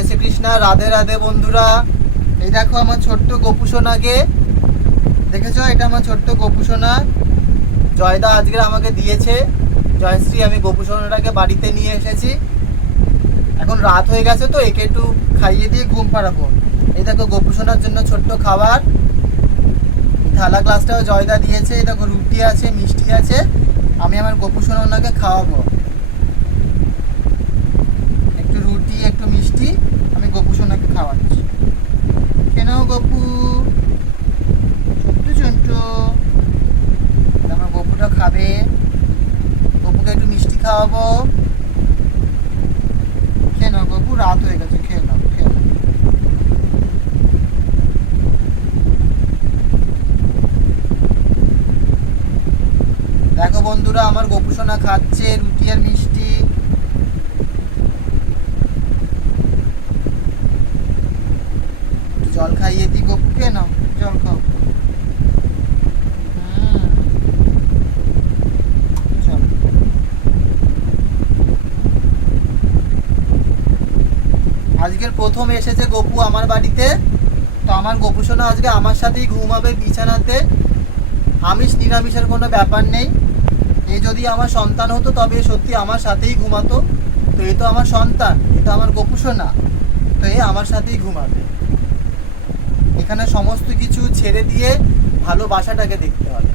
জয় শ্রীকৃষ্ণ, রাধে রাধে বন্ধুরা। এই দেখো আমার ছোট্ট গোপুসোনাকে, দেখেছো? এটা আমার ছোট্ট গোপুসোনা, জয়দা আজকে আমাকে দিয়েছে। জয়শ্রী, আমি গোপুসোনাটাকে বাড়িতে নিয়ে এসেছি। এখন রাত হয়ে গেছে তো একে একটু খাইয়ে দিয়ে ঘুম পাড়াবো। এই দেখো গোপুসোনার জন্য ছোট্ট খাবার, থালা গ্লাসটাও জয়দা দিয়েছে। এই দেখো রুটি আছে, মিষ্টি আছে। আমি আমার গোপুসোনা ওনাকে খাওয়াবো। একটু রুটি একটু মিষ্টি আমি গোপুসোনাকে খাওয়াচ্ছি। কেন গপু, ছোট্ট ছোট্ট আমার গপুটা খাবে। গপুকে একটু মিষ্টি খাওয়াবো। খেয়ে নাও গপু, রাত হয়ে গেছে, খেয়ে নাও খেয়ে নাও। দেখো বন্ধুরা, আমার গোপুসোনা খাচ্ছে রুটি আর মিষ্টি। জল খাইয়ে দিই গপুকে, নাও জল খাও। চল। আজকের প্রথম এসেছে গপু আমার বাড়িতে, তো আমার গোপুসোনা আজকে আমার সাথেই ঘুমাবে বিছানাতে। আমিষ নিরামিষের কোনো ব্যাপার নেই। এ যদি আমার সন্তান হতো তবে সত্যি আমার সাথেই ঘুমাতো। তো এ তো আমার সন্তান, এ তো আমার গোপুসোনা, তো এ আমার সাথেই ঘুমাবে। এখানে সমস্ত কিছু ছেড়ে দিয়ে ভালোবাসাটাকে দেখতে হবে।